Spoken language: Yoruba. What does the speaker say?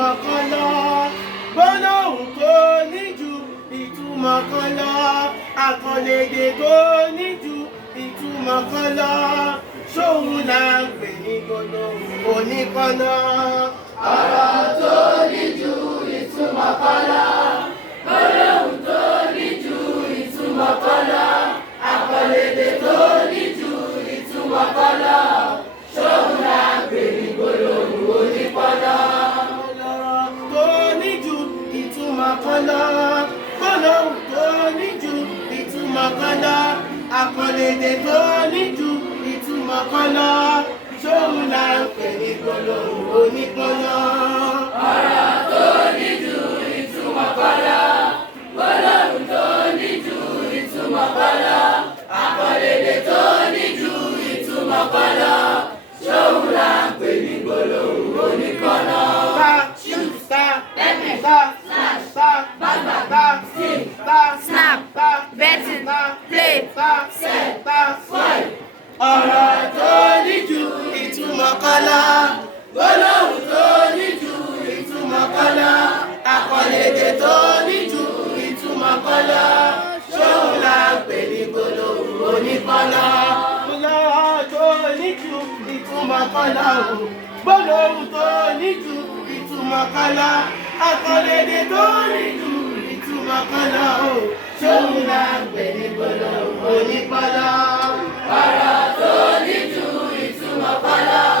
ìtumọ̀ kan lọ. Gbólóhùn tó ní ju ìtumọ̀ kan lọ. Àkànlédè tó ní ju ìtumọ̀ kan lọ. Ṣóun là ń pè ní gbólóhùn oníkọ́nà. Ọ̀rọ̀ tó ní ju ìtumọ̀ kan lọ. Gbólóhùn tó ní ju ìtumọ̀ kan lọ. Àkànlédè tó ní ju ìtumọ̀ kan lọ. Ṣóun là ń pè ní gbólóhùn oníkọ́nà. Ọ̀rọ̀ tó ní ju ìtumọ̀ kan lọ. Gbólóhùn tó ní ju ìtumọ̀ kan lọ. Àkànlédè tó ní ju ìtumọ̀ kan lọ. Ṣóun là ń pè ní gbólóhùn oníkọ́nà. Ọ̀rọ̀ tó ní ju ìtumọ̀ kan lọ. Gbólóhùn tó ní ju ìtumọ̀ kan lọ. Àkànlédè tó ní ju ìtumọ̀ kan lọ. Ṣóun là ń pè ní gbólóhùn oníkọ́nà. Snap, betting, play, Set, Ọ̀rọ̀ tó ní ju ìtumọ̀ kan lọ. Gbólóhùn tó ní ju ìtumọ̀ kan lọ. Àkànlédè tó ní ju ìtumọ̀ kan lọ. Ṣóun là ń pè ní gbólóhùn oníkọ́nà. Ọ̀rọ̀ tó ní ju ìtumọ̀ kan lọ. Gbólóhùn tó ní ju ìtumọ̀ kan lọ. Àkànlédè tó ní ju ìtumọ̀ kan lọ. Ṣóun là ń pè ní gbólóhùn oníkọ́nà. ọ̀rọ̀ tó ní ju ìtumọ̀ kan lọ.